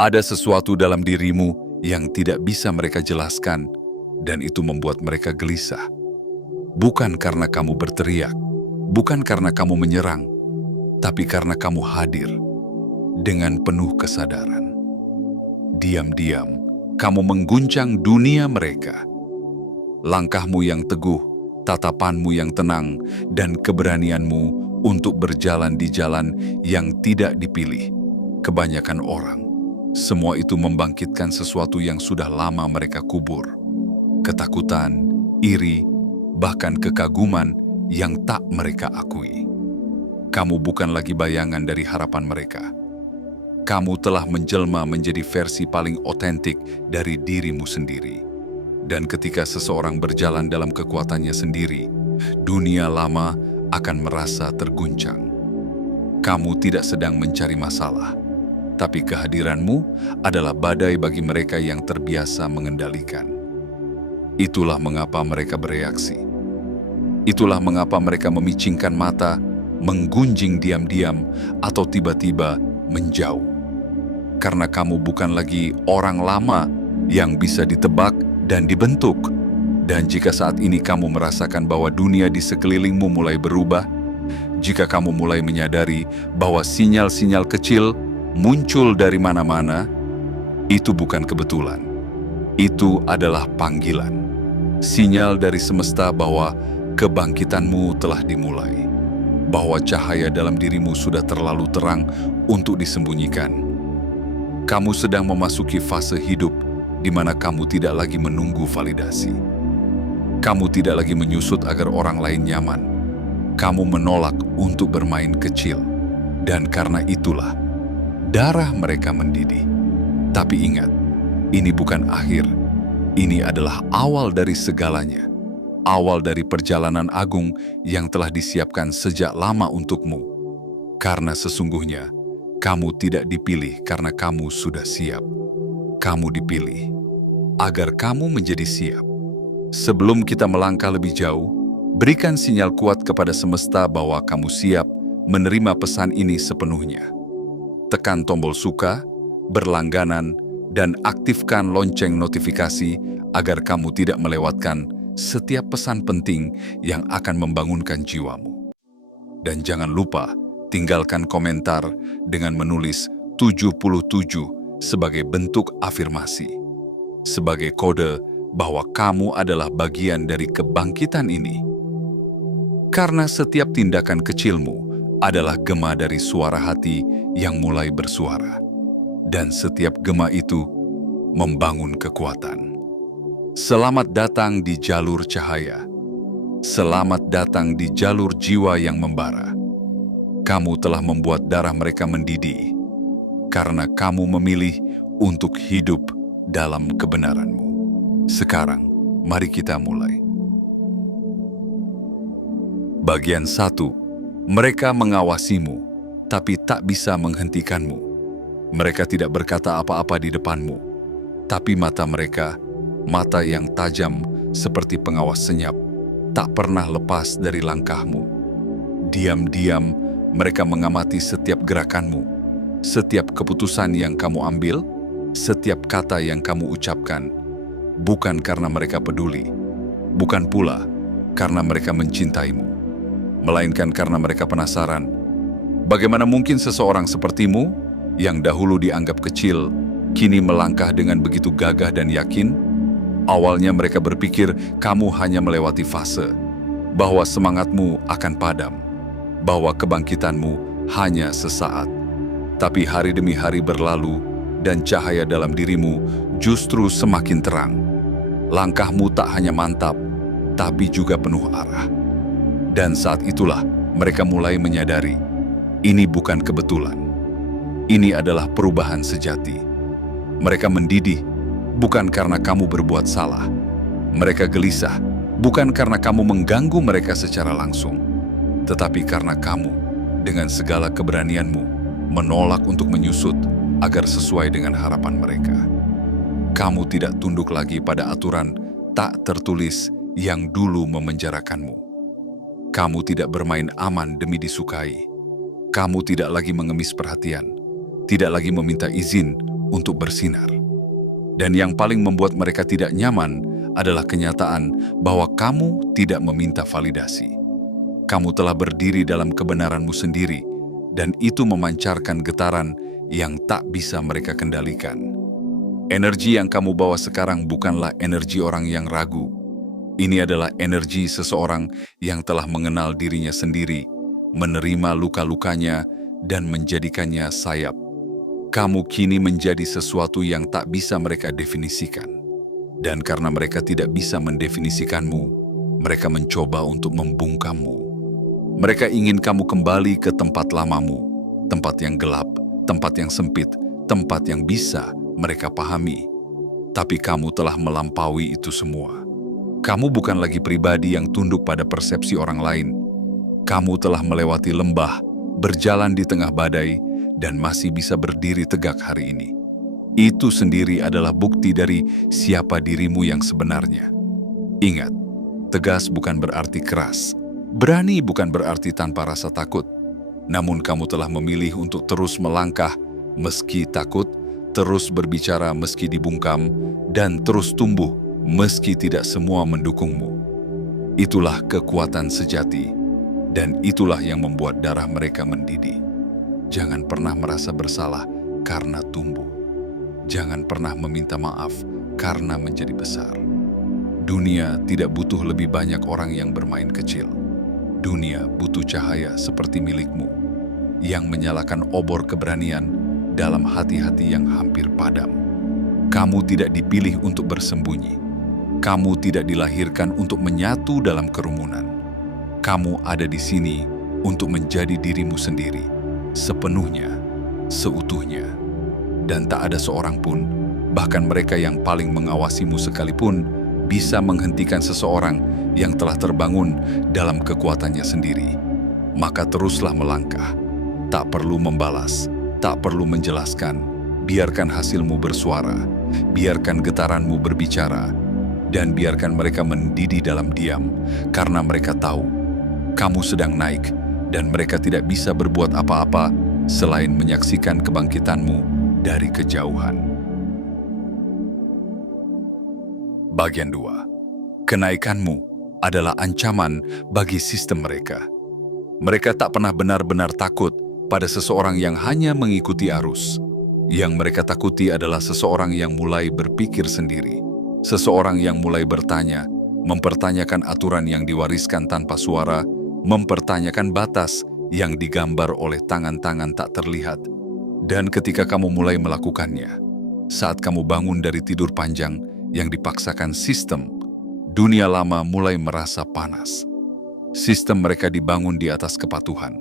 Ada sesuatu dalam dirimu yang tidak bisa mereka jelaskan, dan itu membuat mereka gelisah. Bukan karena kamu berteriak, bukan karena kamu menyerang, tapi karena kamu hadir dengan penuh kesadaran. Diam-diam, kamu mengguncang dunia mereka. Langkahmu yang teguh, tatapanmu yang tenang, dan keberanianmu untuk berjalan di jalan yang tidak dipilih kebanyakan orang. Semua itu membangkitkan sesuatu yang sudah lama mereka kubur. Ketakutan, iri, bahkan kekaguman yang tak mereka akui. Kamu bukan lagi bayangan dari harapan mereka. Kamu telah menjelma menjadi versi paling otentik dari dirimu sendiri. Dan ketika seseorang berjalan dalam kekuatannya sendiri, dunia lama akan merasa terguncang. Kamu tidak sedang mencari masalah, tapi kehadiranmu adalah badai bagi mereka yang terbiasa mengendalikan. Itulah mengapa mereka bereaksi. Itulah mengapa mereka memicingkan mata, menggunjing diam-diam, atau tiba-tiba menjauh. Karena kamu bukan lagi orang lama yang bisa ditebak dan dibentuk. Dan jika saat ini kamu merasakan bahwa dunia di sekelilingmu mulai berubah, jika kamu mulai menyadari bahwa sinyal-sinyal kecil muncul dari mana-mana, itu bukan kebetulan. Itu adalah panggilan. Sinyal dari semesta bahwa kebangkitanmu telah dimulai. Bahwa cahaya dalam dirimu sudah terlalu terang untuk disembunyikan. Kamu sedang memasuki fase hidup di mana kamu tidak lagi menunggu validasi. Kamu tidak lagi menyusut agar orang lain nyaman. Kamu menolak untuk bermain kecil. Dan karena itulah, darah mereka mendidih. Tapi ingat, ini bukan akhir. Ini adalah awal dari segalanya. Awal dari perjalanan agung yang telah disiapkan sejak lama untukmu. Karena sesungguhnya, kamu tidak dipilih karena kamu sudah siap. Kamu dipilih agar kamu menjadi siap. Sebelum kita melangkah lebih jauh, berikan sinyal kuat kepada semesta bahwa kamu siap menerima pesan ini sepenuhnya. Tekan tombol suka, berlangganan, dan aktifkan lonceng notifikasi agar kamu tidak melewatkan setiap pesan penting yang akan membangunkan jiwamu. Dan jangan lupa, tinggalkan komentar dengan menulis 77 sebagai bentuk afirmasi. Sebagai kode bahwa kamu adalah bagian dari kebangkitan ini. Karena setiap tindakan kecilmu adalah gema dari suara hati yang mulai bersuara. Dan setiap gema itu membangun kekuatan. Selamat datang di jalur cahaya. Selamat datang di jalur jiwa yang membara. Kamu telah membuat darah mereka mendidih, karena kamu memilih untuk hidup dalam kebenaranmu. Sekarang, mari kita mulai. Bagian 1. Mereka mengawasimu, tapi tak bisa menghentikanmu. Mereka tidak berkata apa-apa di depanmu, tapi mata mereka, mata yang tajam seperti pengawas senyap, tak pernah lepas dari langkahmu. Diam-diam, mereka mengamati setiap gerakanmu, setiap keputusan yang kamu ambil, setiap kata yang kamu ucapkan, bukan karena mereka peduli, bukan pula karena mereka mencintaimu, melainkan karena mereka penasaran. Bagaimana mungkin seseorang sepertimu, yang dahulu dianggap kecil, kini melangkah dengan begitu gagah dan yakin? Awalnya mereka berpikir kamu hanya melewati fase, bahwa semangatmu akan padam, bahwa kebangkitanmu hanya sesaat. Tapi hari demi hari berlalu, dan cahaya dalam dirimu justru semakin terang. Langkahmu tak hanya mantap, tapi juga penuh arah. Dan saat itulah mereka mulai menyadari, ini bukan kebetulan. Ini adalah perubahan sejati. Mereka mendidih, bukan karena kamu berbuat salah. Mereka gelisah, bukan karena kamu mengganggu mereka secara langsung, tetapi karena kamu, dengan segala keberanianmu, menolak untuk menyusut agar sesuai dengan harapan mereka. Kamu tidak tunduk lagi pada aturan tak tertulis yang dulu memenjarakanmu. Kamu tidak bermain aman demi disukai. Kamu tidak lagi mengemis perhatian. tidak lagi meminta izin untuk bersinar. Dan yang paling membuat mereka tidak nyaman adalah kenyataan bahwa kamu tidak meminta validasi. Kamu telah berdiri dalam kebenaranmu sendiri, dan itu memancarkan getaran yang tak bisa mereka kendalikan. Energi yang kamu bawa sekarang bukanlah energi orang yang ragu. Ini adalah energi seseorang yang telah mengenal dirinya sendiri, menerima luka-lukanya, dan menjadikannya sayap. Kamu kini menjadi sesuatu yang tak bisa mereka definisikan. Dan karena mereka tidak bisa mendefinisikanmu, mereka mencoba untuk membungkammu. Mereka ingin kamu kembali ke tempat lamamu, tempat yang gelap, tempat yang sempit, tempat yang bisa mereka pahami. Tapi kamu telah melampaui itu semua. Kamu bukan lagi pribadi yang tunduk pada persepsi orang lain. Kamu telah melewati lembah, berjalan di tengah badai, dan masih bisa berdiri tegak hari ini. Itu sendiri adalah bukti dari siapa dirimu yang sebenarnya. Ingat, tegas bukan berarti keras. Berani bukan berarti tanpa rasa takut. Namun kamu telah memilih untuk terus melangkah meski takut, terus berbicara meski dibungkam, dan terus tumbuh meski tidak semua mendukungmu. Itulah kekuatan sejati, dan itulah yang membuat darah mereka mendidih. Jangan pernah merasa bersalah karena tumbuh. Jangan pernah meminta maaf karena menjadi besar. Dunia tidak butuh lebih banyak orang yang bermain kecil. Dunia butuh cahaya seperti milikmu, yang menyalakan obor keberanian dalam hati-hati yang hampir padam. Kamu tidak dipilih untuk bersembunyi. Kamu tidak dilahirkan untuk menyatu dalam kerumunan. Kamu ada di sini untuk menjadi dirimu sendiri, sepenuhnya, seutuhnya. Dan tak ada seorang pun, bahkan mereka yang paling mengawasimu sekalipun, bisa menghentikan seseorang yang telah terbangun dalam kekuatannya sendiri. Maka teruslah melangkah. Tak perlu membalas, tak perlu menjelaskan. Biarkan hasilmu bersuara, biarkan getaranmu berbicara, dan biarkan mereka mendidih dalam diam, karena mereka tahu kamu sedang naik, dan mereka tidak bisa berbuat apa-apa selain menyaksikan kebangkitanmu dari kejauhan. Bagian 2. Kenaikanmu adalah ancaman bagi sistem mereka. Mereka tak pernah benar-benar takut pada seseorang yang hanya mengikuti arus. Yang mereka takuti adalah seseorang yang mulai berpikir sendiri. Seseorang yang mulai bertanya, mempertanyakan aturan yang diwariskan tanpa suara, mempertanyakan batas yang digambar oleh tangan-tangan tak terlihat. Dan ketika kamu mulai melakukannya, saat kamu bangun dari tidur panjang yang dipaksakan sistem, dunia lama mulai merasa panas. Sistem mereka dibangun di atas kepatuhan.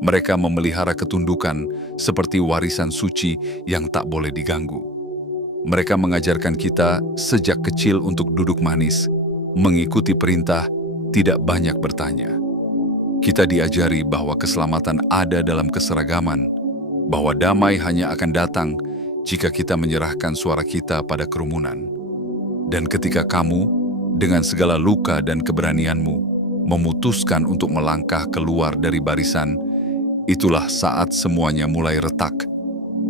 Mereka memelihara ketundukan seperti warisan suci yang tak boleh diganggu. Mereka mengajarkan kita sejak kecil untuk duduk manis, mengikuti perintah, tidak banyak bertanya. Kita diajari bahwa keselamatan ada dalam keseragaman, bahwa damai hanya akan datang jika kita menyerahkan suara kita pada kerumunan. Dan ketika kamu, dengan segala luka dan keberanianmu, memutuskan untuk melangkah keluar dari barisan, itulah saat semuanya mulai retak.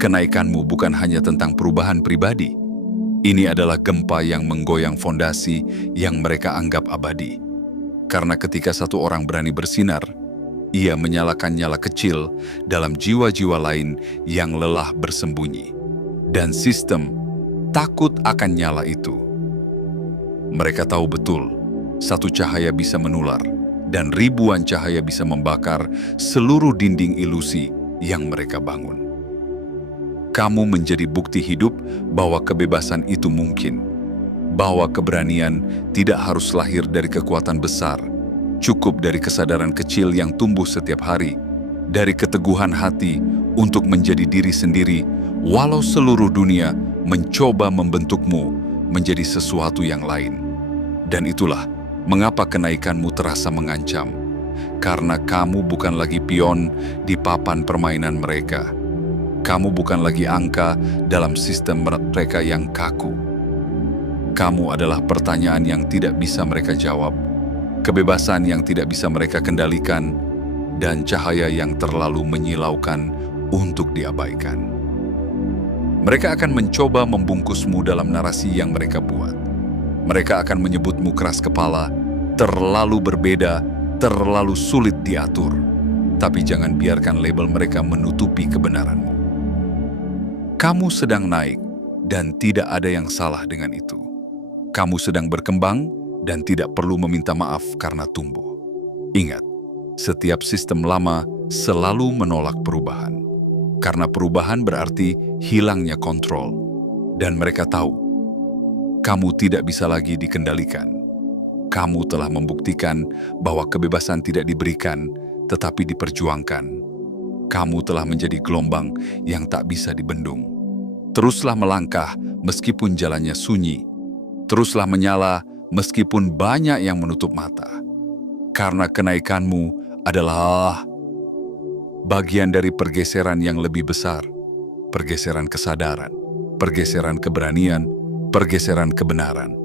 Kenaikanmu bukan hanya tentang perubahan pribadi. Ini adalah gempa yang menggoyang fondasi yang mereka anggap abadi. Karena ketika satu orang berani bersinar, ia menyalakan nyala kecil dalam jiwa-jiwa lain yang lelah bersembunyi. Dan sistem takut akan nyala itu. Mereka tahu betul, satu cahaya bisa menular, dan ribuan cahaya bisa membakar seluruh dinding ilusi yang mereka bangun. Kamu menjadi bukti hidup bahwa kebebasan itu mungkin, bahwa keberanian tidak harus lahir dari kekuatan besar, cukup dari kesadaran kecil yang tumbuh setiap hari, dari keteguhan hati untuk menjadi diri sendiri, walau seluruh dunia mencoba membentukmu menjadi sesuatu yang lain. Dan itulah mengapa kenaikanmu terasa mengancam, karena kamu bukan lagi pion di papan permainan mereka. Kamu bukan lagi angka dalam sistem mereka yang kaku. Kamu adalah pertanyaan yang tidak bisa mereka jawab, kebebasan yang tidak bisa mereka kendalikan, dan cahaya yang terlalu menyilaukan untuk diabaikan. Mereka akan mencoba membungkusmu dalam narasi yang mereka buat. Mereka akan menyebutmu keras kepala, terlalu berbeda, terlalu sulit diatur. Tapi jangan biarkan label mereka menutupi kebenaranmu. Kamu sedang naik, dan tidak ada yang salah dengan itu. Kamu sedang berkembang, dan tidak perlu meminta maaf karena tumbuh. Ingat, setiap sistem lama selalu menolak perubahan. Karena perubahan berarti hilangnya kontrol. Dan mereka tahu, kamu tidak bisa lagi dikendalikan. Kamu telah membuktikan bahwa kebebasan tidak diberikan, tetapi diperjuangkan. Kamu telah menjadi gelombang yang tak bisa dibendung. Teruslah melangkah meskipun jalannya sunyi. Teruslah menyala meskipun banyak yang menutup mata. Karena kenaikanmu adalah bagian dari pergeseran yang lebih besar. Pergeseran kesadaran, pergeseran keberanian, pergeseran kebenaran.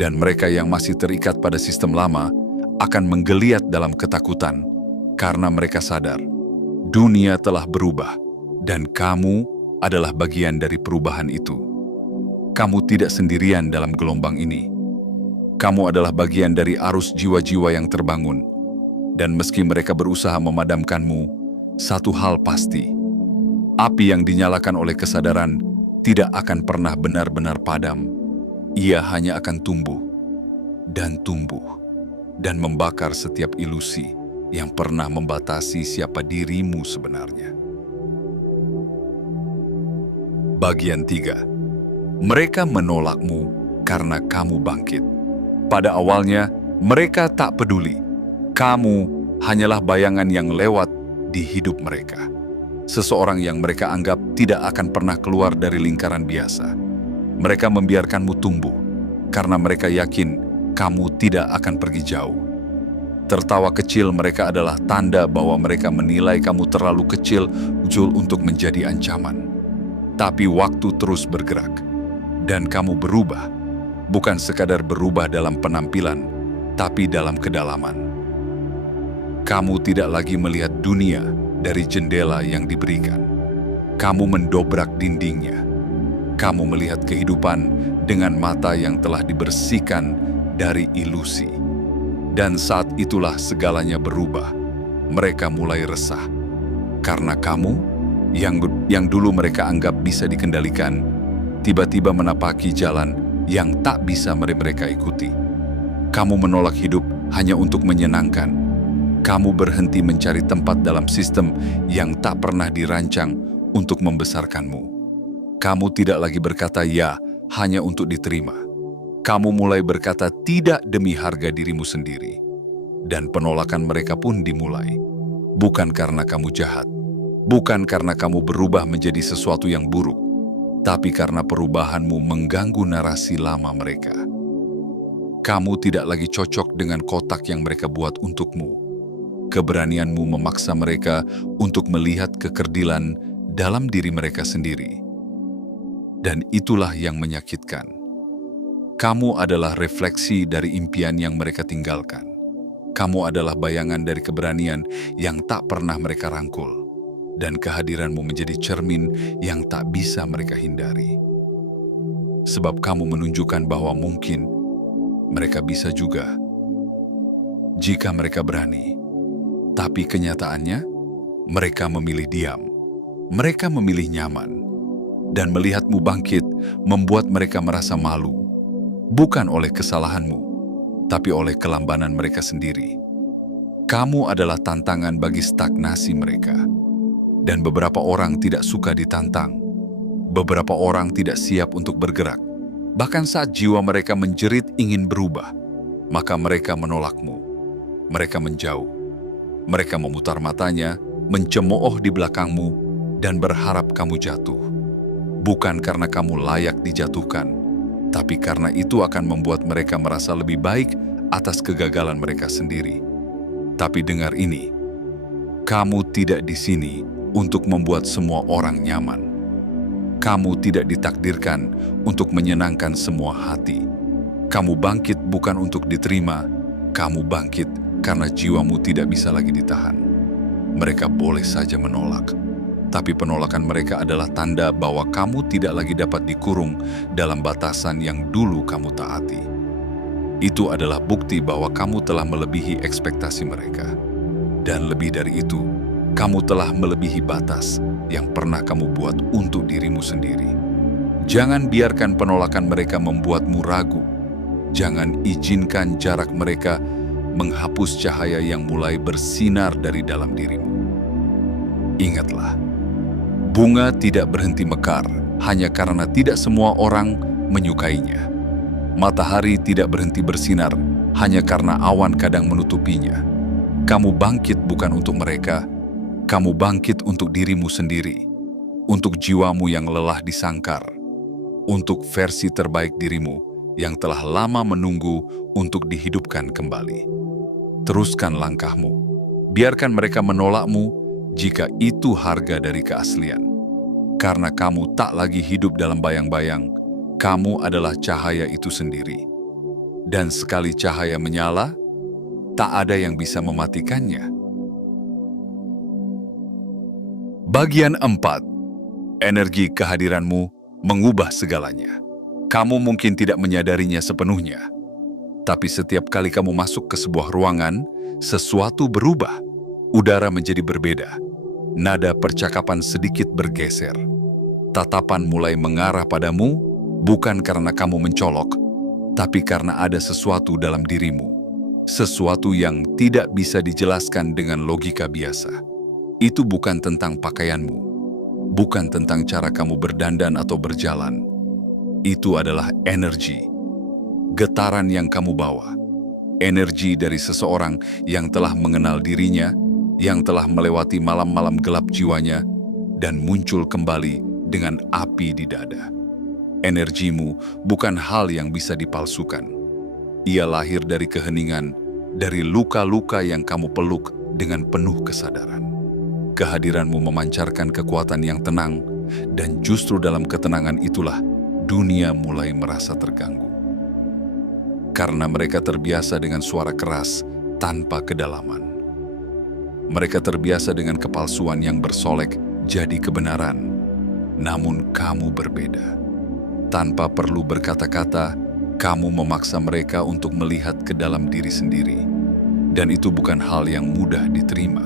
Dan mereka yang masih terikat pada sistem lama akan menggeliat dalam ketakutan karena mereka sadar dunia telah berubah dan kamu adalah bagian dari perubahan itu. Kamu tidak sendirian dalam gelombang ini. Kamu adalah bagian dari arus jiwa-jiwa yang terbangun. Dan meski mereka berusaha memadamkanmu, satu hal pasti. Api yang dinyalakan oleh kesadaran tidak akan pernah benar-benar padam. Ia hanya akan tumbuh dan membakar setiap ilusi yang pernah membatasi siapa dirimu sebenarnya. Bagian 3. Mereka menolakmu karena kamu bangkit. Pada awalnya, mereka tak peduli. Kamu hanyalah bayangan yang lewat di hidup mereka. Seseorang yang mereka anggap tidak akan pernah keluar dari lingkaran biasa. Mereka membiarkanmu tumbuh, karena mereka yakin kamu tidak akan pergi jauh. Tertawa kecil mereka adalah tanda bahwa mereka menilai kamu terlalu kecil untuk menjadi ancaman. Tapi waktu terus bergerak, dan kamu berubah. Bukan sekadar berubah dalam penampilan, tapi dalam kedalaman. Kamu tidak lagi melihat dunia dari jendela yang diberikan. Kamu mendobrak dindingnya. Kamu melihat kehidupan dengan mata yang telah dibersihkan dari ilusi. Dan saat itulah segalanya berubah. Mereka mulai resah. Karena kamu, yang dulu mereka anggap bisa dikendalikan, tiba-tiba menapaki jalan yang tak bisa mereka ikuti. Kamu menolak hidup hanya untuk menyenangkan. Kamu berhenti mencari tempat dalam sistem yang tak pernah dirancang untuk membesarkanmu. Kamu tidak lagi berkata ya hanya untuk diterima. Kamu mulai berkata tidak demi harga dirimu sendiri. Dan penolakan mereka pun dimulai. Bukan karena kamu jahat. Bukan karena kamu berubah menjadi sesuatu yang buruk. Tapi karena perubahanmu mengganggu narasi lama mereka. Kamu tidak lagi cocok dengan kotak yang mereka buat untukmu. Keberanianmu memaksa mereka untuk melihat kekerdilan dalam diri mereka sendiri. Dan itulah yang menyakitkan. Kamu adalah refleksi dari impian yang mereka tinggalkan. Kamu adalah bayangan dari keberanian yang tak pernah mereka rangkul. Dan kehadiranmu menjadi cermin yang tak bisa mereka hindari. Sebab kamu menunjukkan bahwa mungkin mereka bisa juga jika mereka berani. Tapi kenyataannya, mereka memilih diam. Mereka memilih nyaman. Dan melihatmu bangkit membuat mereka merasa malu. Bukan oleh kesalahanmu, tapi oleh kelambanan mereka sendiri. Kamu adalah tantangan bagi stagnasi mereka. Dan beberapa orang tidak suka ditantang. Beberapa orang tidak siap untuk bergerak. Bahkan saat jiwa mereka menjerit ingin berubah, maka mereka menolakmu. Mereka menjauh. Mereka memutar matanya, mencemooh di belakangmu, dan berharap kamu jatuh. Bukan karena kamu layak dijatuhkan, tapi karena itu akan membuat mereka merasa lebih baik atas kegagalan mereka sendiri. Tapi dengar ini, kamu tidak di sini untuk membuat semua orang nyaman. Kamu tidak ditakdirkan untuk menyenangkan semua hati. Kamu bangkit bukan untuk diterima, kamu bangkit karena jiwamu tidak bisa lagi ditahan. Mereka boleh saja menolak, Tapi penolakan mereka adalah tanda bahwa kamu tidak lagi dapat dikurung dalam batasan yang dulu kamu taati. Itu adalah bukti bahwa kamu telah melebihi ekspektasi mereka. Dan lebih dari itu, kamu telah melebihi batas yang pernah kamu buat untuk dirimu sendiri. Jangan biarkan penolakan mereka membuatmu ragu. Jangan izinkan jarak mereka menghapus cahaya yang mulai bersinar dari dalam dirimu. Ingatlah, bunga tidak berhenti mekar hanya karena tidak semua orang menyukainya. Matahari tidak berhenti bersinar hanya karena awan kadang menutupinya. Kamu bangkit bukan untuk mereka, kamu bangkit untuk dirimu sendiri, untuk jiwamu yang lelah disangkar, untuk versi terbaik dirimu yang telah lama menunggu untuk dihidupkan kembali. Teruskan langkahmu, biarkan mereka menolakmu jika itu harga dari keaslian. Karena kamu tak lagi hidup dalam bayang-bayang, kamu adalah cahaya itu sendiri. Dan sekali cahaya menyala, tak ada yang bisa mematikannya. Bagian 4. Energi kehadiranmu mengubah segalanya. Kamu mungkin tidak menyadarinya sepenuhnya. Tapi setiap kali kamu masuk ke sebuah ruangan, sesuatu berubah. Udara menjadi berbeda. Nada percakapan sedikit bergeser. Tatapan mulai mengarah padamu, bukan karena kamu mencolok, tapi karena ada sesuatu dalam dirimu. Sesuatu yang tidak bisa dijelaskan dengan logika biasa. Itu bukan tentang pakaianmu, bukan tentang cara kamu berdandan atau berjalan. Itu adalah energi, getaran yang kamu bawa. Energi dari seseorang yang telah mengenal dirinya, yang telah melewati malam-malam gelap jiwanya, dan muncul kembali dengan api di dada. Energimu bukan hal yang bisa dipalsukan. Ia lahir dari keheningan, dari luka-luka yang kamu peluk dengan penuh kesadaran. Kehadiranmu memancarkan kekuatan yang tenang, dan justru dalam ketenangan itulah dunia mulai merasa terganggu. Karena mereka terbiasa dengan suara keras tanpa kedalaman. Mereka terbiasa dengan kepalsuan yang bersolek jadi kebenaran. Namun kamu berbeda. Tanpa perlu berkata-kata, kamu memaksa mereka untuk melihat ke dalam diri sendiri. Dan itu bukan hal yang mudah diterima.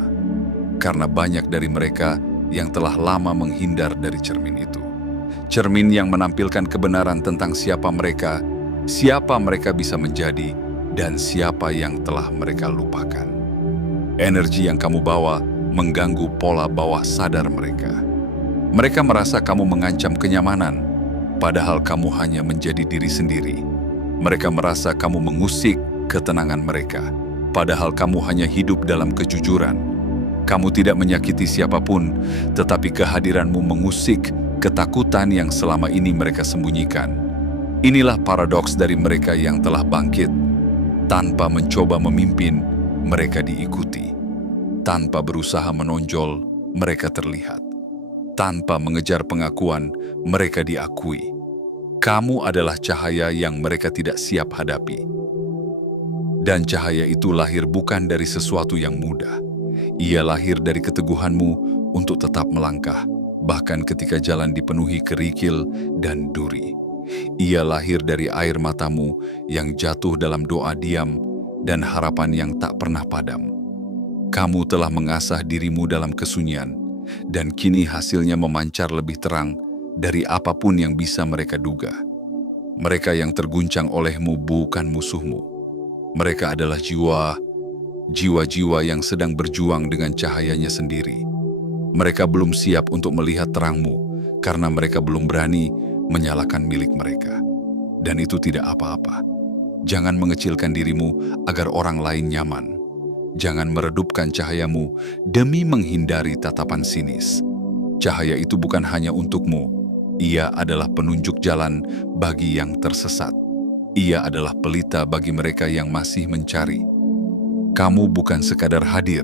Karena banyak dari mereka yang telah lama menghindar dari cermin itu. Cermin yang menampilkan kebenaran tentang siapa mereka bisa menjadi, dan siapa yang telah mereka lupakan. Energi yang kamu bawa mengganggu pola bawah sadar mereka. Mereka merasa kamu mengancam kenyamanan, padahal kamu hanya menjadi diri sendiri. Mereka merasa kamu mengusik ketenangan mereka, padahal kamu hanya hidup dalam kejujuran. Kamu tidak menyakiti siapapun, tetapi kehadiranmu mengusik ketakutan yang selama ini mereka sembunyikan. Inilah paradoks dari mereka yang telah bangkit. Tanpa mencoba memimpin, mereka diikuti. Tanpa berusaha menonjol, mereka terlihat. Tanpa mengejar pengakuan, mereka diakui. Kamu adalah cahaya yang mereka tidak siap hadapi. Dan cahaya itu lahir bukan dari sesuatu yang mudah. Ia lahir dari keteguhanmu untuk tetap melangkah, bahkan ketika jalan dipenuhi kerikil dan duri. Ia lahir dari air matamu yang jatuh dalam doa diam dan harapan yang tak pernah padam. Kamu telah mengasah dirimu dalam kesunyian, dan kini hasilnya memancar lebih terang dari apapun yang bisa mereka duga. Mereka yang terguncang olehmu bukan musuhmu. Mereka adalah jiwa-jiwa yang sedang berjuang dengan cahayanya sendiri. Mereka belum siap untuk melihat terangmu, karena mereka belum berani menyalakan milik mereka. Dan itu tidak apa-apa. Jangan mengecilkan dirimu agar orang lain nyaman. Jangan meredupkan cahayamu demi menghindari tatapan sinis. Cahaya itu bukan hanya untukmu. Ia adalah penunjuk jalan bagi yang tersesat. Ia adalah pelita bagi mereka yang masih mencari. Kamu bukan sekadar hadir.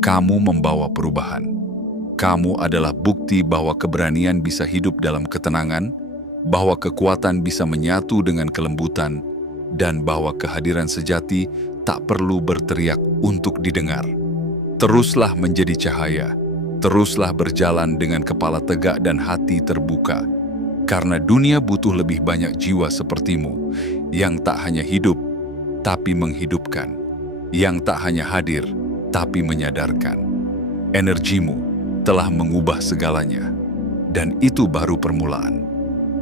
Kamu membawa perubahan. Kamu adalah bukti bahwa keberanian bisa hidup dalam ketenangan, bahwa kekuatan bisa menyatu dengan kelembutan, dan bahwa kehadiran sejati tak perlu berteriak untuk didengar. Teruslah menjadi cahaya, Teruslah berjalan dengan kepala tegak dan hati terbuka, karena dunia butuh lebih banyak jiwa sepertimu, yang tak hanya hidup, tapi menghidupkan, yang tak hanya hadir, tapi menyadarkan. Energimu telah mengubah segalanya, dan itu baru permulaan.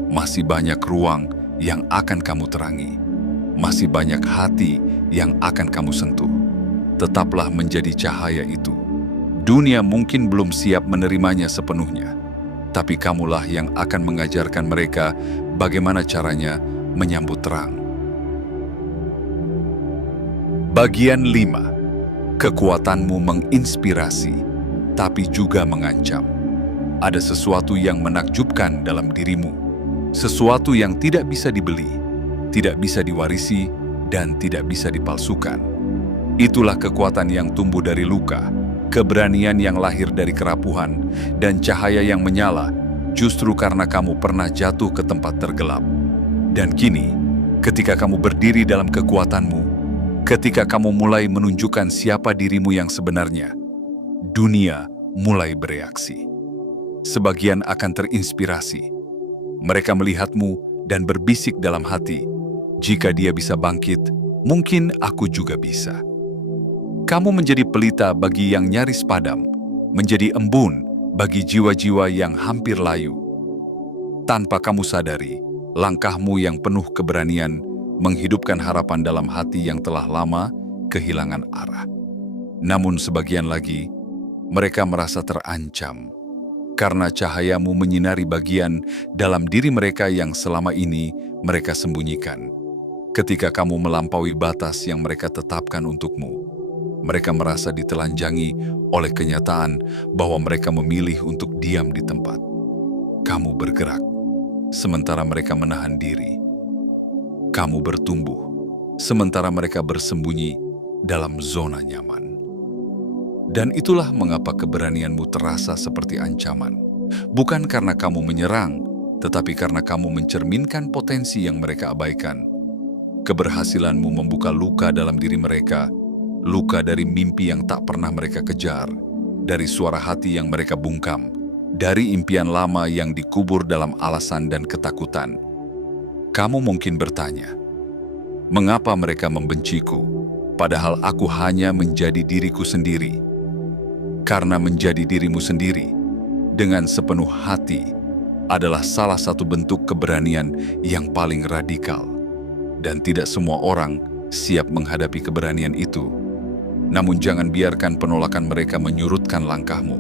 Masih banyak ruang yang akan kamu terangi, masih banyak hati yang akan kamu sentuh. Tetaplah menjadi cahaya itu. Dunia mungkin belum siap menerimanya sepenuhnya, tapi kamulah yang akan mengajarkan mereka bagaimana caranya menyambut terang. Bagian 5. Kekuatanmu menginspirasi, tapi juga mengancam. Ada sesuatu yang menakjubkan dalam dirimu, sesuatu yang tidak bisa dibeli, tidak bisa diwarisi, dan tidak bisa dipalsukan. Itulah kekuatan yang tumbuh dari luka, keberanian yang lahir dari kerapuhan, dan cahaya yang menyala justru karena kamu pernah jatuh ke tempat tergelap. Dan kini, ketika kamu berdiri dalam kekuatanmu, ketika kamu mulai menunjukkan siapa dirimu yang sebenarnya, dunia mulai bereaksi. Sebagian akan terinspirasi. Mereka melihatmu dan berbisik dalam hati, jika dia bisa bangkit, mungkin aku juga bisa. Kamu menjadi pelita bagi yang nyaris padam, menjadi embun bagi jiwa-jiwa yang hampir layu. Tanpa kamu sadari, langkahmu yang penuh keberanian menghidupkan harapan dalam hati yang telah lama kehilangan arah. Namun sebagian lagi, mereka merasa terancam, karena cahayamu menyinari bagian dalam diri mereka yang selama ini mereka sembunyikan. Ketika kamu melampaui batas yang mereka tetapkan untukmu, mereka merasa ditelanjangi oleh kenyataan bahwa mereka memilih untuk diam di tempat. Kamu bergerak, sementara mereka menahan diri. Kamu bertumbuh, sementara mereka bersembunyi dalam zona nyaman. Dan itulah mengapa keberanianmu terasa seperti ancaman. Bukan karena kamu menyerang, tetapi karena kamu mencerminkan potensi yang mereka abaikan. Keberhasilanmu membuka luka dalam diri mereka, luka dari mimpi yang tak pernah mereka kejar, dari suara hati yang mereka bungkam, dari impian lama yang dikubur dalam alasan dan ketakutan. Kamu mungkin bertanya, mengapa mereka membenciku, padahal aku hanya menjadi diriku sendiri? Karena menjadi dirimu sendiri, dengan sepenuh hati, adalah salah satu bentuk keberanian yang paling radikal. Dan tidak semua orang siap menghadapi keberanian itu. Namun jangan biarkan penolakan mereka menyurutkan langkahmu.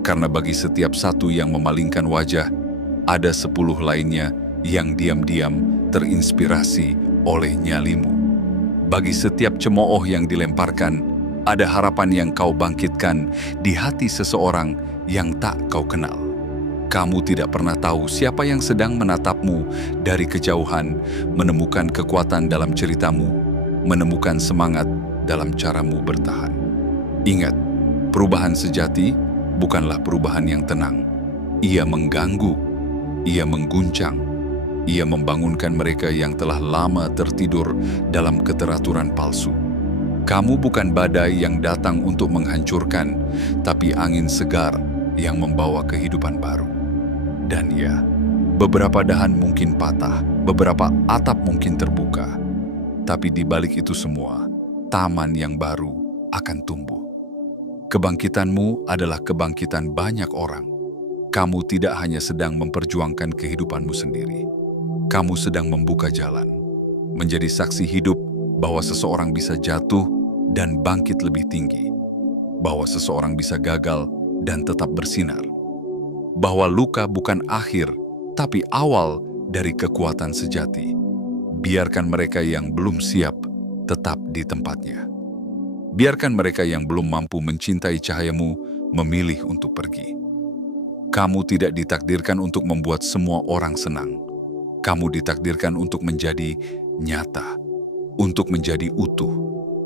Karena bagi setiap satu yang memalingkan wajah, ada 10 lainnya yang diam-diam terinspirasi oleh nyalimu. Bagi setiap cemooh yang dilemparkan, ada harapan yang kau bangkitkan di hati seseorang yang tak kau kenal. Kamu tidak pernah tahu siapa yang sedang menatapmu dari kejauhan, menemukan kekuatan dalam ceritamu, menemukan semangat dalam caramu bertahan. Ingat, perubahan sejati bukanlah perubahan yang tenang. Ia mengganggu, ia mengguncang, ia membangunkan mereka yang telah lama tertidur dalam keteraturan palsu. Kamu bukan badai yang datang untuk menghancurkan, tapi angin segar yang membawa kehidupan baru. Dan ya, beberapa dahan mungkin patah, beberapa atap mungkin terbuka. Tapi di balik itu semua, taman yang baru akan tumbuh. Kebangkitanmu adalah kebangkitan banyak orang. Kamu tidak hanya sedang memperjuangkan kehidupanmu sendiri. Kamu sedang membuka jalan, menjadi saksi hidup bahwa seseorang bisa jatuh dan bangkit lebih tinggi, bahwa seseorang bisa gagal dan tetap bersinar, bahwa luka bukan akhir, tapi awal dari kekuatan sejati. Biarkan mereka yang belum siap tetap di tempatnya. Biarkan mereka yang belum mampu mencintai cahayamu memilih untuk pergi. Kamu tidak ditakdirkan untuk membuat semua orang senang. Kamu ditakdirkan untuk menjadi nyata, untuk menjadi utuh,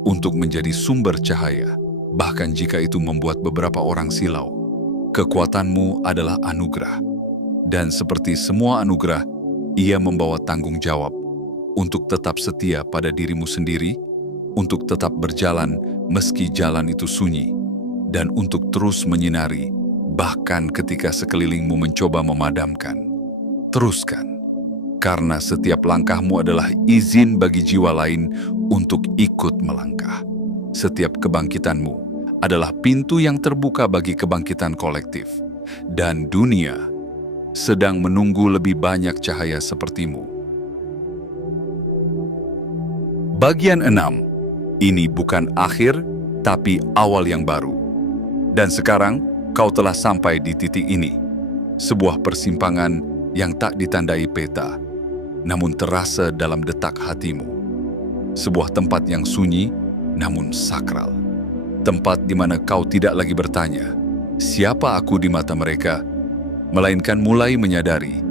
untuk menjadi sumber cahaya. Bahkan jika itu membuat beberapa orang silau, kekuatanmu adalah anugerah. Dan seperti semua anugerah, ia membawa tanggung jawab untuk tetap setia pada dirimu sendiri, untuk tetap berjalan meski jalan itu sunyi, dan untuk terus menyinari, bahkan ketika sekelilingmu mencoba memadamkan. Teruskan, karena setiap langkahmu adalah izin bagi jiwa lain untuk ikut melangkah. Setiap kebangkitanmu adalah pintu yang terbuka bagi kebangkitan kolektif, dan dunia sedang menunggu lebih banyak cahaya sepertimu. Bagian 6. Ini bukan akhir, tapi awal yang baru. Dan sekarang, kau telah sampai di titik ini. Sebuah persimpangan yang tak ditandai peta, namun terasa dalam detak hatimu. Sebuah tempat yang sunyi, namun sakral. Tempat di mana kau tidak lagi bertanya, siapa aku di mata mereka? Melainkan mulai menyadari,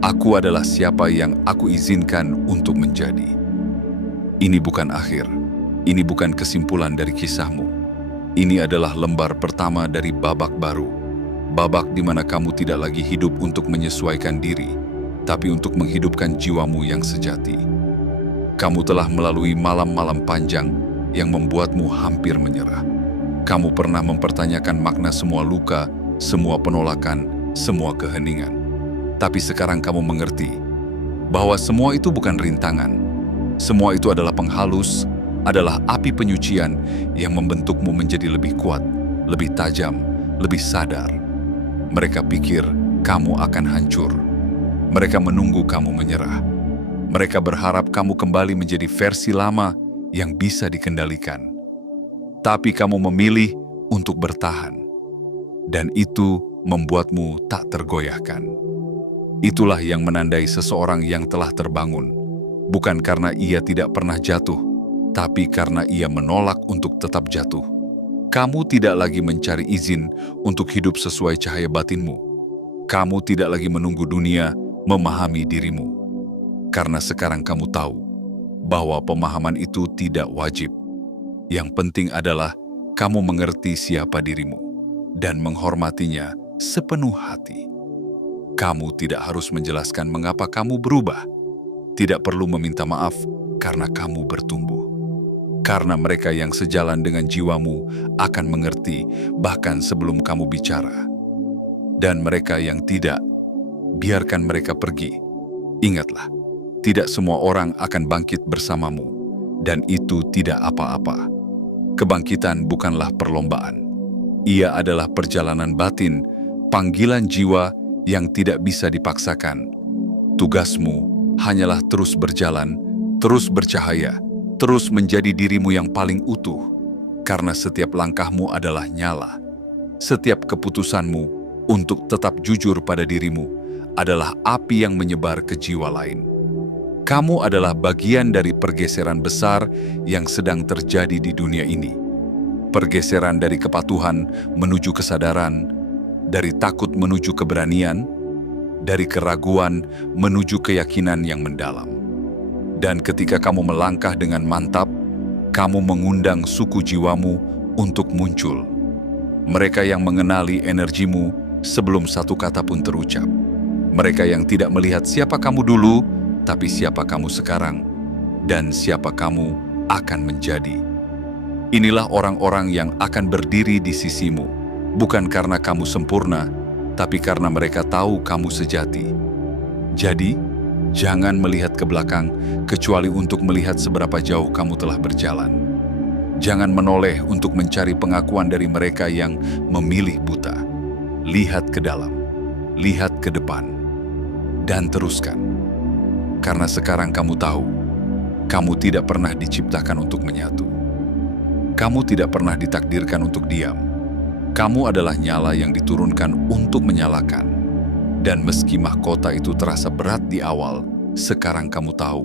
aku adalah siapa yang aku izinkan untuk menjadi. Ini bukan akhir, ini bukan kesimpulan dari kisahmu. Ini adalah lembar pertama dari babak baru. Babak di mana kamu tidak lagi hidup untuk menyesuaikan diri, tapi untuk menghidupkan jiwamu yang sejati. Kamu telah melalui malam-malam panjang yang membuatmu hampir menyerah. Kamu pernah mempertanyakan makna semua luka, semua penolakan, semua keheningan. Tapi sekarang kamu mengerti bahwa semua itu bukan rintangan. Semua itu adalah penghalus, adalah api penyucian yang membentukmu menjadi lebih kuat, lebih tajam, lebih sadar. Mereka pikir kamu akan hancur. Mereka menunggu kamu menyerah. Mereka berharap kamu kembali menjadi versi lama yang bisa dikendalikan. Tapi kamu memilih untuk bertahan. Dan itu membuatmu tak tergoyahkan. Itulah yang menandai seseorang yang telah terbangun. Bukan karena ia tidak pernah jatuh, tapi karena ia menolak untuk tetap jatuh. Kamu tidak lagi mencari izin untuk hidup sesuai cahaya batinmu. Kamu tidak lagi menunggu dunia memahami dirimu. Karena sekarang kamu tahu bahwa pemahaman itu tidak wajib. Yang penting adalah kamu mengerti siapa dirimu dan menghormatinya sepenuh hati. Kamu tidak harus menjelaskan mengapa kamu berubah. Tidak perlu meminta maaf karena kamu bertumbuh. Karena mereka yang sejalan dengan jiwamu akan mengerti bahkan sebelum kamu bicara. Dan mereka yang tidak, biarkan mereka pergi. Ingatlah, tidak semua orang akan bangkit bersamamu, dan itu tidak apa-apa. Kebangkitan bukanlah perlombaan. Ia adalah perjalanan batin, panggilan jiwa yang tidak bisa dipaksakan. Tugasmu hanyalah terus berjalan, terus bercahaya, terus menjadi dirimu yang paling utuh, karena setiap langkahmu adalah nyala. Setiap keputusanmu untuk tetap jujur pada dirimu adalah api yang menyebar ke jiwa lain. Kamu adalah bagian dari pergeseran besar yang sedang terjadi di dunia ini. Pergeseran dari kepatuhan menuju kesadaran, dari takut menuju keberanian, dari keraguan menuju keyakinan yang mendalam. Dan ketika kamu melangkah dengan mantap, kamu mengundang suku jiwamu untuk muncul. Mereka yang mengenali energimu sebelum satu kata pun terucap. Mereka yang tidak melihat siapa kamu dulu, tapi siapa kamu sekarang, dan siapa kamu akan menjadi. Inilah orang-orang yang akan berdiri di sisimu, bukan karena kamu sempurna, tapi karena mereka tahu kamu sejati. Jadi, jangan melihat ke belakang, kecuali untuk melihat seberapa jauh kamu telah berjalan. Jangan menoleh untuk mencari pengakuan dari mereka yang memilih buta. Lihat ke dalam, lihat ke depan, dan teruskan. Karena sekarang kamu tahu, kamu tidak pernah diciptakan untuk menyatu. Kamu tidak pernah ditakdirkan untuk diam. Kamu adalah nyala yang diturunkan untuk menyalakan. Dan meski mahkota itu terasa berat di awal, sekarang kamu tahu,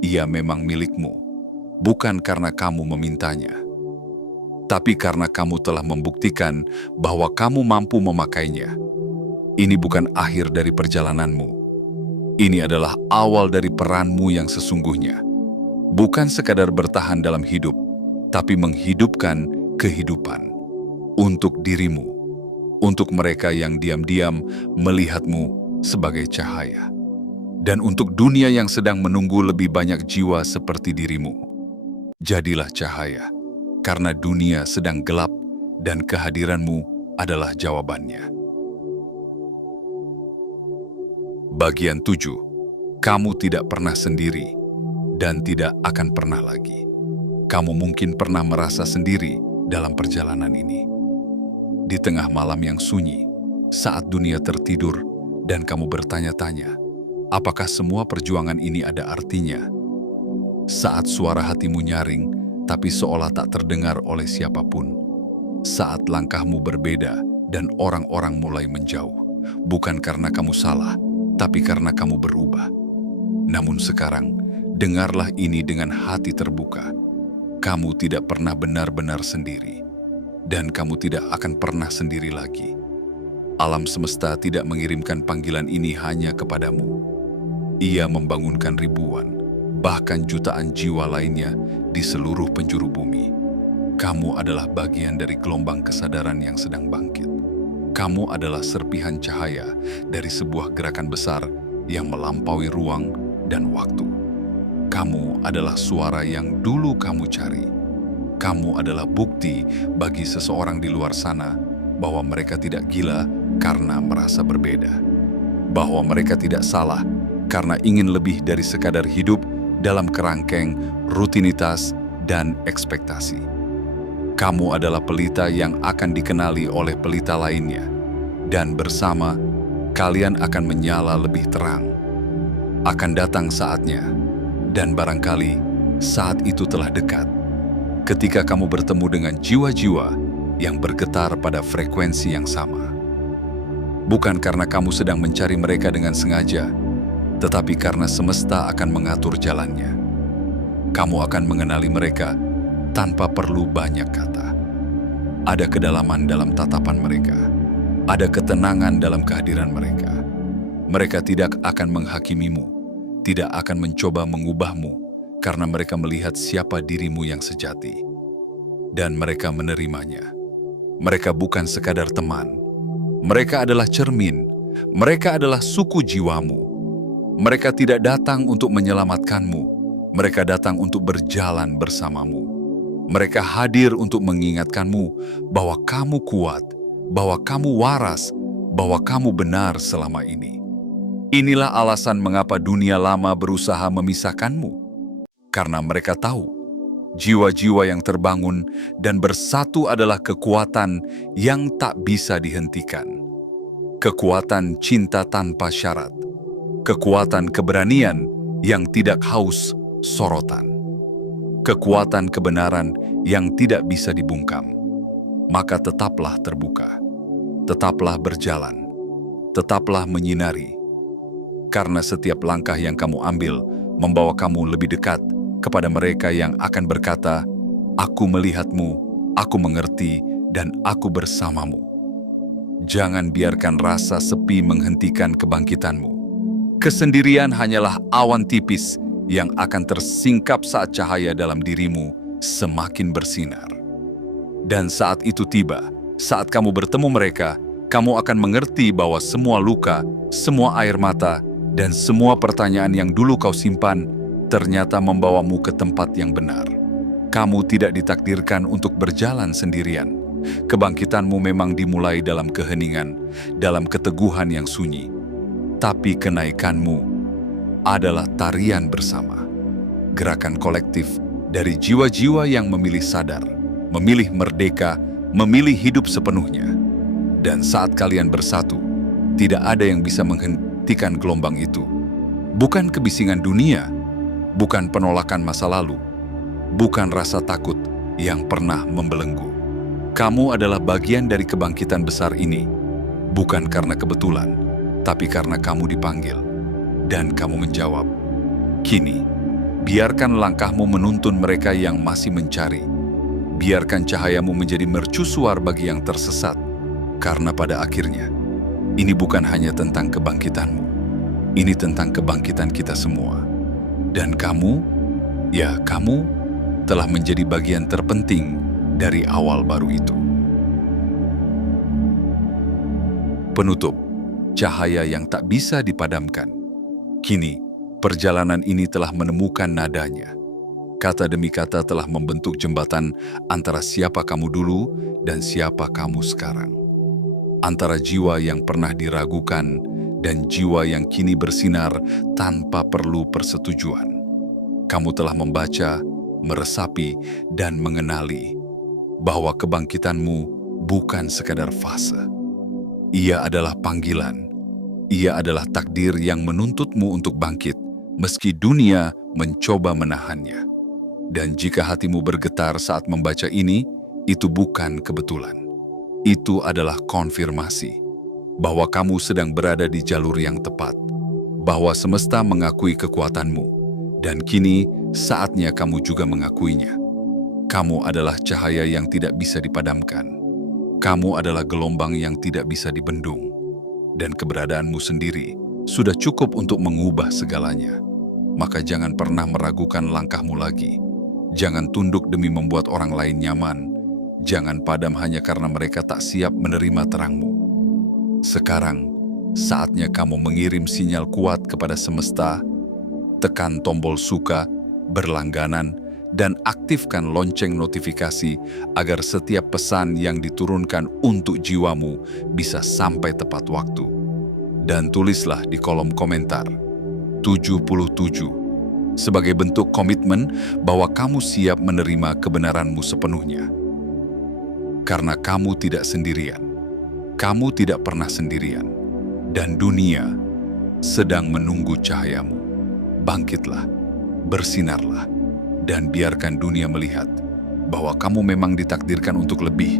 ia memang milikmu. Bukan karena kamu memintanya, tapi karena kamu telah membuktikan bahwa kamu mampu memakainya. Ini bukan akhir dari perjalananmu. Ini adalah awal dari peranmu yang sesungguhnya. Bukan sekadar bertahan dalam hidup, tapi menghidupkan kehidupan. Untuk dirimu, untuk mereka yang diam-diam melihatmu sebagai cahaya. Dan untuk dunia yang sedang menunggu lebih banyak jiwa seperti dirimu. Jadilah cahaya, karena dunia sedang gelap dan kehadiranmu adalah jawabannya. Bagian 7. Kamu tidak pernah sendiri dan tidak akan pernah lagi. Kamu mungkin pernah merasa sendiri dalam perjalanan ini. Di tengah malam yang sunyi, saat dunia tertidur dan kamu bertanya-tanya, apakah semua perjuangan ini ada artinya? Saat suara hatimu nyaring, tapi seolah tak terdengar oleh siapapun. Saat langkahmu berbeda dan orang-orang mulai menjauh, bukan karena kamu salah, tapi karena kamu berubah. Namun sekarang, dengarlah ini dengan hati terbuka. Kamu tidak pernah benar-benar sendiri, dan kamu tidak akan pernah sendiri lagi. Alam semesta tidak mengirimkan panggilan ini hanya kepadamu. Ia membangunkan ribuan, bahkan jutaan jiwa lainnya di seluruh penjuru bumi. Kamu adalah bagian dari gelombang kesadaran yang sedang bangkit. Kamu adalah serpihan cahaya dari sebuah gerakan besar yang melampaui ruang dan waktu. Kamu adalah suara yang dulu kamu cari. Kamu adalah bukti bagi seseorang di luar sana bahwa mereka tidak gila karena merasa berbeda. Bahwa mereka tidak salah karena ingin lebih dari sekadar hidup dalam kerangkeng, rutinitas, dan ekspektasi. Kamu adalah pelita yang akan dikenali oleh pelita lainnya, dan bersama kalian akan menyala lebih terang. Akan datang saatnya, dan barangkali saat itu telah dekat, ketika kamu bertemu dengan jiwa-jiwa yang bergetar pada frekuensi yang sama. Bukan karena kamu sedang mencari mereka dengan sengaja, tetapi karena semesta akan mengatur jalannya. Kamu akan mengenali mereka tanpa perlu banyak kata. Ada kedalaman dalam tatapan mereka. Ada ketenangan dalam kehadiran mereka. Mereka tidak akan menghakimimu, tidak akan mencoba mengubahmu, karena mereka melihat siapa dirimu yang sejati. Dan mereka menerimanya. Mereka bukan sekadar teman. Mereka adalah cermin. Mereka adalah suku jiwamu. Mereka tidak datang untuk menyelamatkanmu. Mereka datang untuk berjalan bersamamu. Mereka hadir untuk mengingatkanmu bahwa kamu kuat, bahwa kamu waras, bahwa kamu benar selama ini. Inilah alasan mengapa dunia lama berusaha memisahkanmu. Karena mereka tahu, jiwa-jiwa yang terbangun dan bersatu adalah kekuatan yang tak bisa dihentikan. Kekuatan cinta tanpa syarat. Kekuatan keberanian yang tidak haus sorotan. Kekuatan kebenaran yang tidak bisa dibungkam. Maka tetaplah terbuka, tetaplah berjalan, tetaplah menyinari. Karena setiap langkah yang kamu ambil membawa kamu lebih dekat kepada mereka yang akan berkata, "Aku melihatmu, aku mengerti, dan aku bersamamu." Jangan biarkan rasa sepi menghentikan kebangkitanmu. Kesendirian hanyalah awan tipis yang akan tersingkap saat cahaya dalam dirimu semakin bersinar. Dan saat itu tiba, saat kamu bertemu mereka, kamu akan mengerti bahwa semua luka, semua air mata, dan semua pertanyaan yang dulu kau simpan ternyata membawamu ke tempat yang benar. Kamu tidak ditakdirkan untuk berjalan sendirian. Kebangkitanmu memang dimulai dalam keheningan, dalam keteguhan yang sunyi. Tapi kenaikanmu adalah tarian bersama, gerakan kolektif dari jiwa-jiwa yang memilih sadar, memilih merdeka, memilih hidup sepenuhnya. Dan saat kalian bersatu, tidak ada yang bisa menghentikan gelombang itu. Bukan kebisingan dunia, bukan penolakan masa lalu, bukan rasa takut yang pernah membelenggu. Kamu adalah bagian dari kebangkitan besar ini, bukan karena kebetulan, tapi karena kamu dipanggil. Dan kamu menjawab, "Kini, biarkan langkahmu menuntun mereka yang masih mencari. Biarkan cahayamu menjadi mercusuar bagi yang tersesat. Karena pada akhirnya, ini bukan hanya tentang kebangkitanmu. Ini tentang kebangkitan kita semua. Dan kamu, ya kamu, telah menjadi bagian terpenting dari awal baru itu." Penutup, cahaya yang tak bisa dipadamkan. Kini, perjalanan ini telah menemukan nadanya. Kata demi kata telah membentuk jembatan antara siapa kamu dulu dan siapa kamu sekarang. Antara jiwa yang pernah diragukan dan jiwa yang kini bersinar tanpa perlu persetujuan. Kamu telah membaca, meresapi, dan mengenali bahwa kebangkitanmu bukan sekadar fase. Ia adalah panggilan. Ia adalah takdir yang menuntutmu untuk bangkit, meski dunia mencoba menahannya. Dan jika hatimu bergetar saat membaca ini, itu bukan kebetulan. Itu adalah konfirmasi bahwa kamu sedang berada di jalur yang tepat, bahwa semesta mengakui kekuatanmu, dan kini saatnya kamu juga mengakuinya. Kamu adalah cahaya yang tidak bisa dipadamkan. Kamu adalah gelombang yang tidak bisa dibendung. Dan keberadaanmu sendiri sudah cukup untuk mengubah segalanya. Maka jangan pernah meragukan langkahmu lagi. Jangan tunduk demi membuat orang lain nyaman. Jangan padam hanya karena mereka tak siap menerima terangmu. Sekarang, saatnya kamu mengirim sinyal kuat kepada semesta. Tekan tombol suka, berlangganan, dan aktifkan lonceng notifikasi agar setiap pesan yang diturunkan untuk jiwamu bisa sampai tepat waktu. Dan tulislah di kolom komentar 77 sebagai bentuk komitmen bahwa kamu siap menerima kebenaranmu sepenuhnya. Karena kamu tidak sendirian. Kamu tidak pernah sendirian. Dan dunia sedang menunggu cahayamu. Bangkitlah, bersinarlah, dan biarkan dunia melihat bahwa kamu memang ditakdirkan untuk lebih